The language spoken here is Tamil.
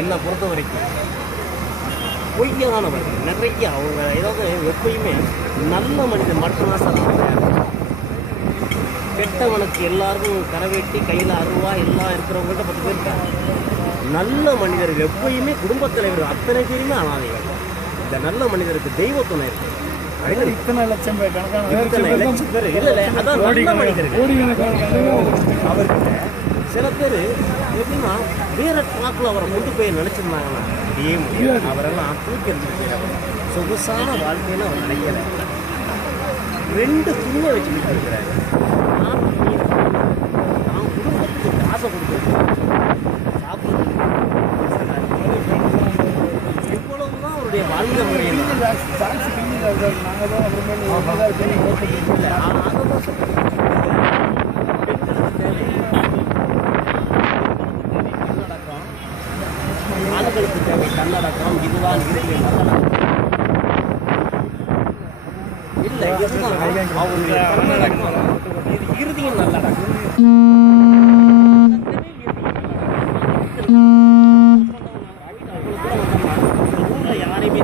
என்னை பொறுத்த வரைக்கும் பொய்யானவர்கள் நிறைய அவங்க ஏதாவது எப்பயுமே நல்ல மனிதன் மட்டும்தான் சார். கெட்டவனுக்கு எல்லாருக்கும் கரவேட்டி கையில் அருவா எல்லாம் இருக்கிறவங்கள்ட்ட 10 பேர் இருக்காங்க. நல்ல மனிதர்கள் எப்பயுமே குடும்பத் தலைவர் அத்தனை பேருமே அனாதைகள். இந்த நல்ல மனிதருக்கு தெய்வ துணை இருக்கு. இத்தனை லட்சம் பேர் கணக்கான இல்லை அதான் நல்ல மனிதர்கள். அவர்கிட்ட சில பேர் எப்படின்னா வேற ட்ராக்கில் அவரை கொண்டு போய் நினச்சிருந்தாங்கன்னா அதே முடியாது. அவரெல்லாம் தூக்கி இருந்துட்டு சொகுசான வாழ்க்கையில் அவர் நினைக்கலை. 2 துணியை வச்சுக்கிட்டு இருக்கிறாரு. நான் குடும்பத்துக்கு காசை கொடுத்துருக்கேன் சாப்பிட்றது இவ்வளவுதான் அவருடைய வாழ்க்கை முறையில். ஆண்களுக்கு தேவை தன்னடக்கம். இதுதான் இருக்கு நல்லடக்கம். இல்லை இதுதான் அவருடைய இறுதியும் நல்லடக்கம்.